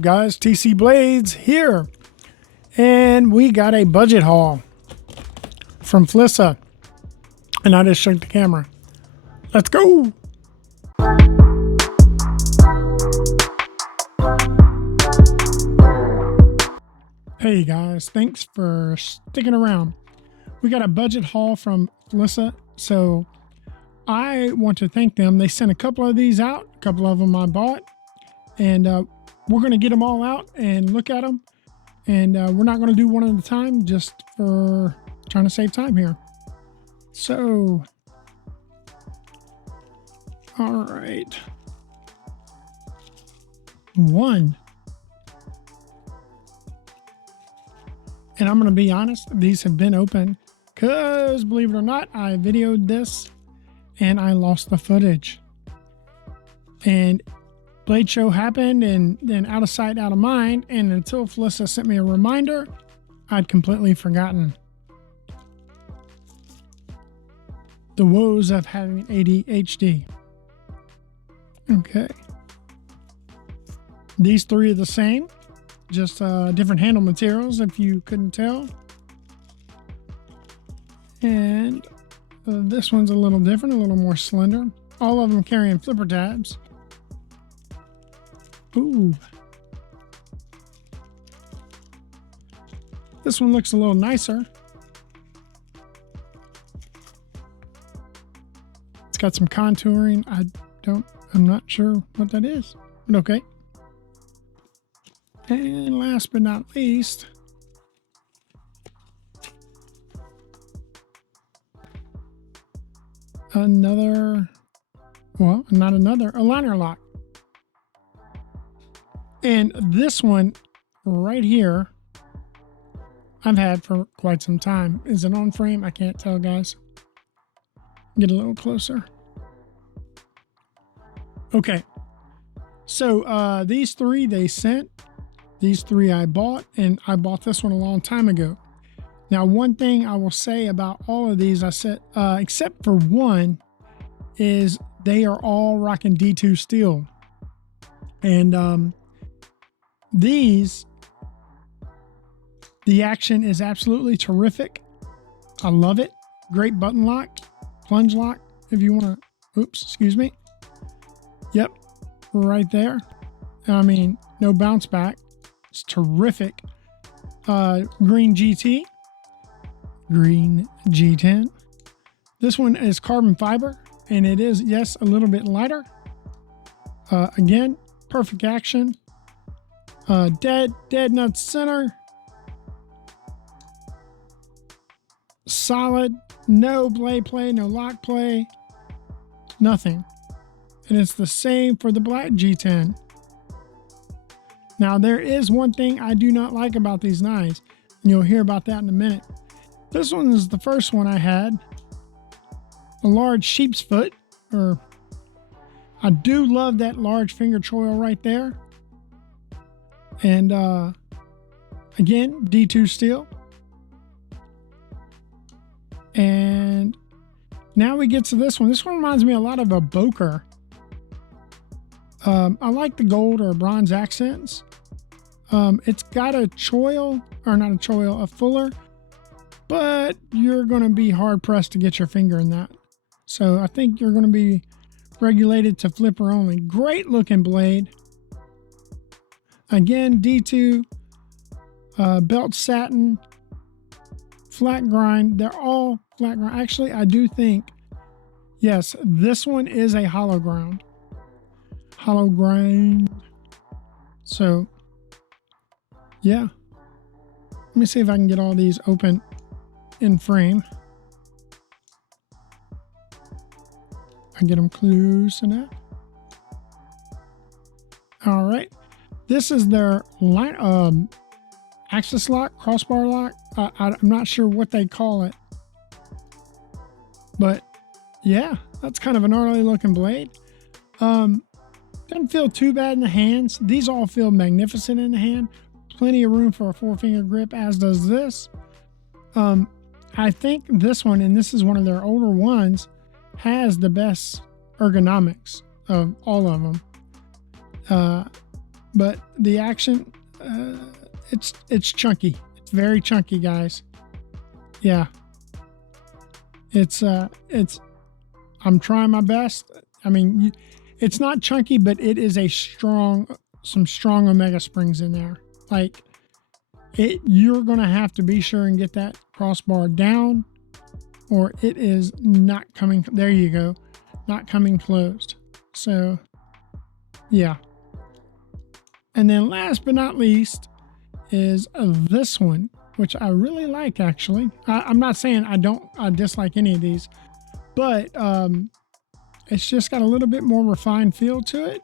Guys, TCBlades here, and we got a budget haul from Flissa, and I just shook the camera. Let's go. Hey guys, thanks for sticking around. We got a budget haul from Flissa, so I want to thank them. They sent a couple of these out, a couple of them I bought, and we're going to get them all out and look at them. And we're not going to do one at a time, just for trying to save time here. So, all right. One. And I'm going to be honest, these have been open because, believe it or not, I videoed this and I lost the footage. And Blade show happened, and then out of sight, out of mind, and until Flissa sent me a reminder, I'd completely forgotten. The woes of having ADHD. Okay. These three are the same, just different handle materials if you couldn't tell. And this one's a little different, a little more slender. All of them carrying flipper tabs. Ooh. This one looks a little nicer. It's got some contouring. I'm not sure what that is, but okay. And last but not least, a liner lock. And this one right here, I've had for quite some time. Is it on frame? I can't tell, guys. Get a little closer. Okay. So these three they sent. These three I bought, and I bought this one a long time ago. Now, one thing I will say about all of these, I said, except for one, is they are all rocking D2 steel. And these, the action is absolutely terrific. I love it. Great button lock, plunge lock, if you want to, oops, excuse me. Yep, right there. I mean, no bounce back. It's terrific. Green GT, green G10. This one is carbon fiber, and it is, yes, a little bit lighter. Again, perfect action. Dead nut center. Solid, no blade play, no lock play, nothing. And it's the same for the black G10. Now, there is one thing I do not like about these knives, and you'll hear about that in a minute. This one is the first one I had, a large sheep's foot, or I do love that large finger choil right there. And again, D2 steel. And now we get to this one. This one reminds me a lot of a Boker. I like the gold or bronze accents. It's got a choil, or not a choil, a fuller, but you're going to be hard pressed to get your finger in that. So I think you're going to be regulated to flipper only. Great looking blade. Again, D2, belt satin, flat grind. They're all flat grind. Actually, I do think, yes, this one is a hollow grind. Hollow grind. So, yeah. Let me see if I can get all these open in frame. I get them close enough. All right. This is their line, axis lock, crossbar lock. I'm not sure what they call it. But, yeah, that's kind of an gnarly looking blade. Doesn't feel too bad in the hands. These all feel magnificent in the hand. Plenty of room for a 4-finger grip, as does this. I think this one, and this is one of their older ones, has the best ergonomics of all of them. but the action, it's chunky. It's very chunky, guys. Yeah. I'm trying my best. I mean, it's not chunky, but it is some strong Omega springs in there. Like you're going to have to be sure and get that crossbar down, or it is not coming. There you go. Not coming closed. So yeah. And then last but not least is this one, which I really like, actually. I'm not saying I dislike any of these, but it's just got a little bit more refined feel to it.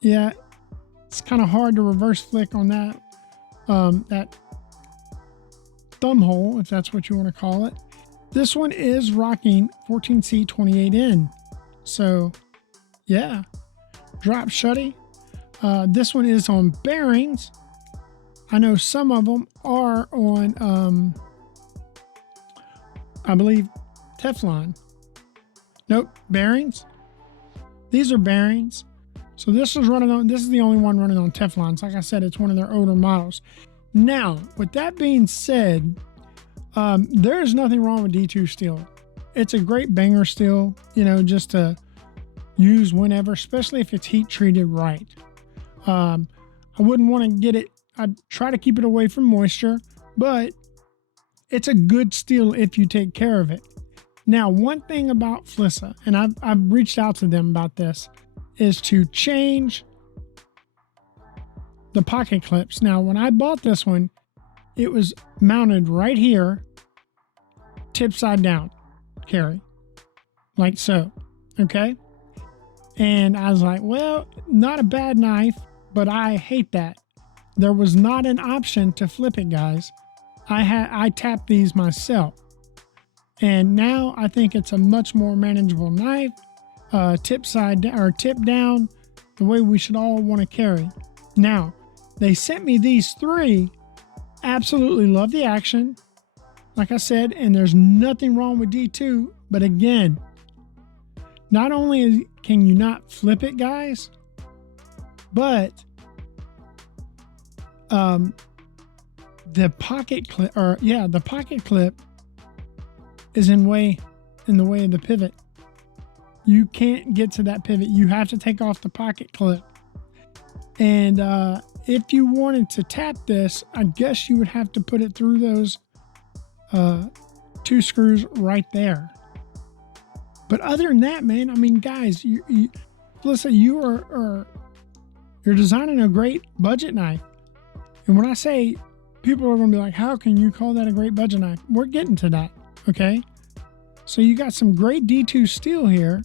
Yeah, it's kind of hard to reverse flick on that, that thumb hole, if that's what you want to call it. This one is rocking 14C28N. So yeah, drop shutty. This one is on bearings. I know some of them are on, I believe, Teflon. Nope, bearings. These are bearings. So this is the only one running on Teflons. Like I said, it's one of their older models. Now, with that being said, there is nothing wrong with D2 steel. It's a great banger steel, you know, just to use whenever, especially if it's heat treated right. I wouldn't want to get it, I'd try to keep it away from moisture, but it's a good steel if you take care of it. Now, one thing about Flissa, and I've reached out to them about this, is to change the pocket clips. Now, when I bought this one, it was mounted right here, tip side down, carry, like so, okay? And I was like, well, not a bad knife, but I hate that. There was not an option to flip it, guys. I tapped these myself. And now I think it's a much more manageable knife, tip down, the way we should all want to carry. Now, they sent me these three. Absolutely love the action, like I said, and there's nothing wrong with D2, but again, not only can you not flip it, guys, but the pocket clip, the pocket clip is in the way of the pivot. You can't get to that pivot. You have to take off the pocket clip. And if you wanted to tap this, I guess you would have to put it through those two screws right there. But other than that, man, I mean, guys, Flissa, you're designing a great budget knife. And when I say, people are going to be like, how can you call that a great budget knife? We're getting to that, okay? So you got some great D2 steel here,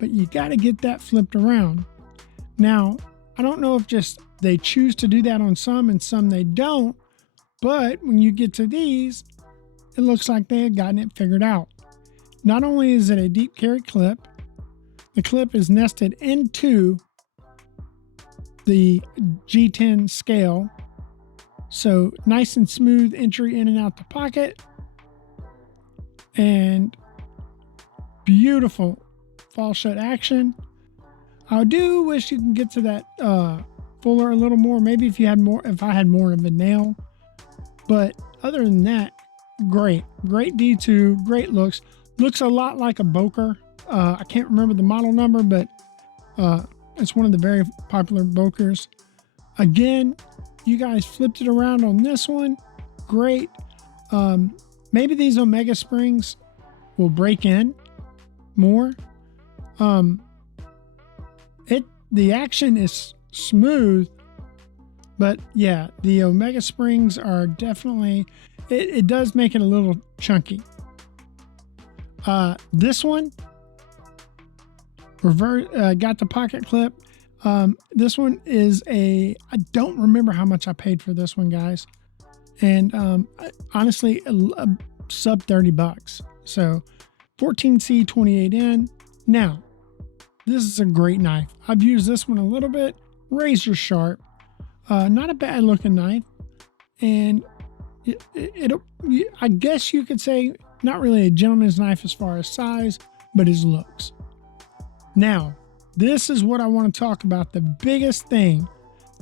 but you got to get that flipped around. Now, I don't know if just they choose to do that on some and some they don't, but when you get to these, it looks like they had gotten it figured out. Not only is it a deep carry clip, the clip is nested into the G10 scale. So nice and smooth entry in and out the pocket. And beautiful fall shut action. I do wish you can get to that fuller a little more. Maybe if I had more of a nail. But other than that, great D2, great looks. Looks a lot like a Boker. I can't remember the model number, but it's one of the very popular Bokers. Again, you guys flipped it around on this one. Great. Maybe these Omega springs will break in more. The action is smooth, but yeah, the Omega springs are definitely, it does make it a little chunky. This one got the pocket clip. This one is I don't remember how much I paid for this one, guys. And honestly, sub 30 bucks. So 14C28N. Now, this is a great knife. I've used this one a little bit. Razor sharp. Not a bad looking knife. And I guess you could say not really a gentleman's knife as far as size, but his looks. Now, this is what I want to talk about. The biggest thing,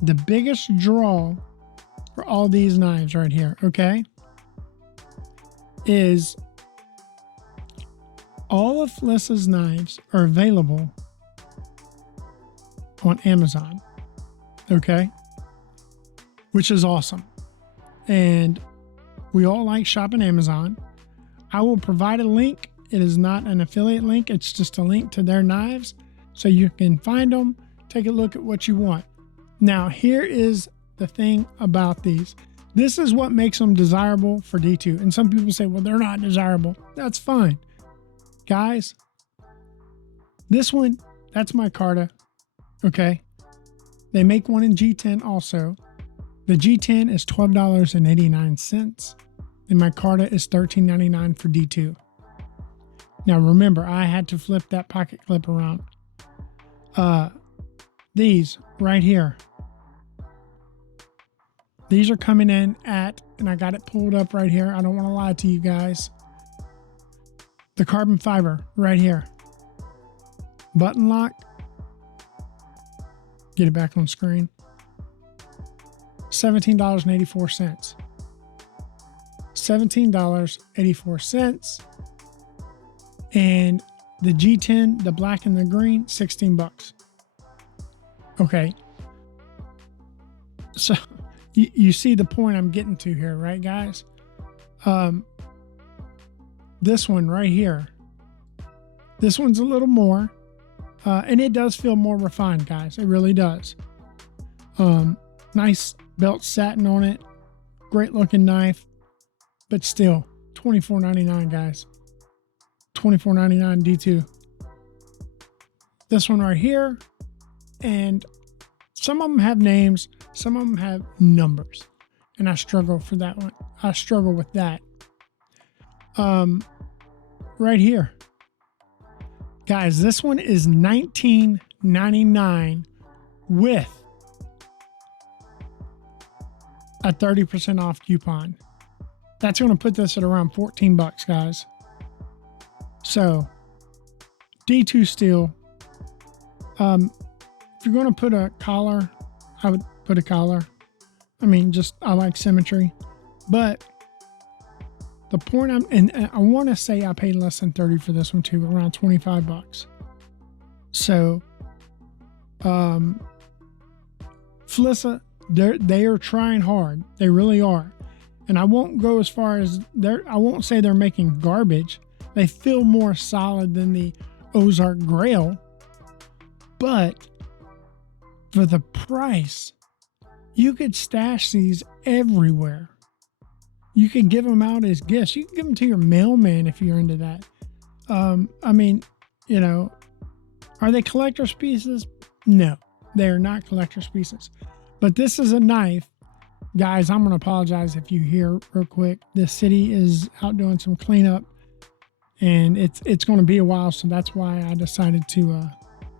the biggest draw for all these knives right here, okay, is all of Flissa's knives are available on Amazon, okay, which is awesome. And we all like shopping Amazon. I will provide a link. It is not an affiliate link. It's just a link to their knives so you can find them, take a look at what you want. Now, here is the thing about these. This is what makes them desirable for D2. And some people say, well, they're not desirable. That's fine. Guys, this one, that's micarta, okay? They make one in G10 also. The G10 is $12.89. The micarta is $13.99 for D2. Now remember, I had to flip that pocket clip around. These right here, these are coming in at, and I got it pulled up right here. I don't want to lie to you guys. The carbon fiber right here. Button lock. Get it back on screen. $17.84. $17.84. And the G10, the black and the green, 16 bucks. Okay. So you see the point I'm getting to here, right, guys? This one right here, this one's a little more, and it does feel more refined, guys. It really does. Nice belt satin on it. Great looking knife, but still $24.99, guys. $24.99 D2. This one right here, and some of them have names, some of them have numbers, and I struggle for that one. I struggle with that. Right here, guys, this one is $19.99 with a 30% off coupon. That's going to put this at around 14 bucks, guys. So D2 steel. If you're going to put a collar, I would put a collar. I mean, just, I like symmetry, but the point and I want to say I paid less than 30 for this one too, around 25 bucks. So, Flissa, they are trying hard. They really are. And I won't go as far as I won't say they're making garbage. They feel more solid than the Ozark Grail, but for the price, you could stash these everywhere. You could give them out as gifts. You can give them to your mailman if you're into that. I mean, you know, are they collector's pieces? No, they are not collector's pieces. But this is a knife. Guys, I'm going to apologize if you hear real quick. The city is out doing some cleanup, and it's going to be a while, so that's why I decided to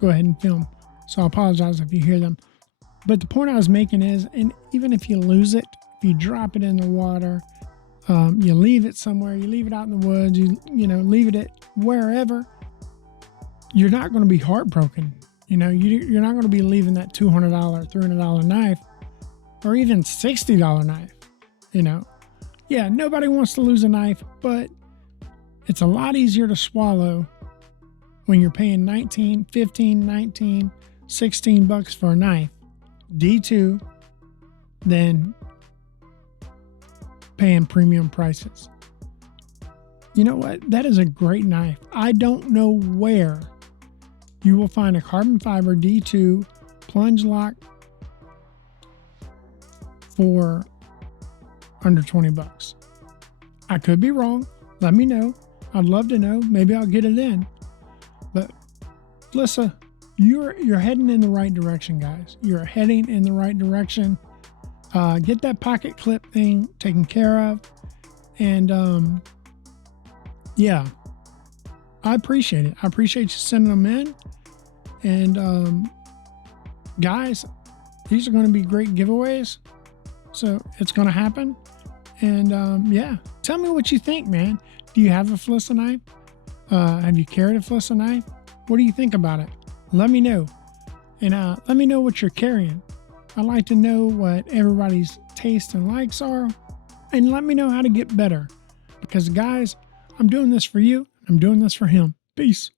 go ahead and film. So I apologize if you hear them. But the point I was making is, and even if you lose it, if you drop it in the water, you leave it somewhere, you leave it out in the woods, you know, leave it at wherever, you're not going to be heartbroken. You know, you're not going to be leaving that $200, $300 knife, or even $60 knife. You know, yeah, nobody wants to lose a knife, but it's a lot easier to swallow when you're paying 19, 15, 19, 16 bucks for a knife, D2, than paying premium prices. You know what? That is a great knife. I don't know where you will find a carbon fiber D2 plunge lock for under 20 bucks. I could be wrong. Let me know. I'd love to know. Maybe I'll get it in. But Flissa, you're heading in the right direction, guys. You're heading in the right direction. Get that pocket clip thing taken care of. And yeah, I appreciate it. I appreciate you sending them in. And guys, these are going to be great giveaways. So it's going to happen. And yeah, tell me what you think, man. Do you have a Flissa knife? Have you carried a Flissa knife? What do you think about it? let me know. And let me know what you're carrying. I'd like to know what everybody's tastes and likes are. And let me know how to get better. Because guys, I'm doing this for you. I'm doing this for him. Peace.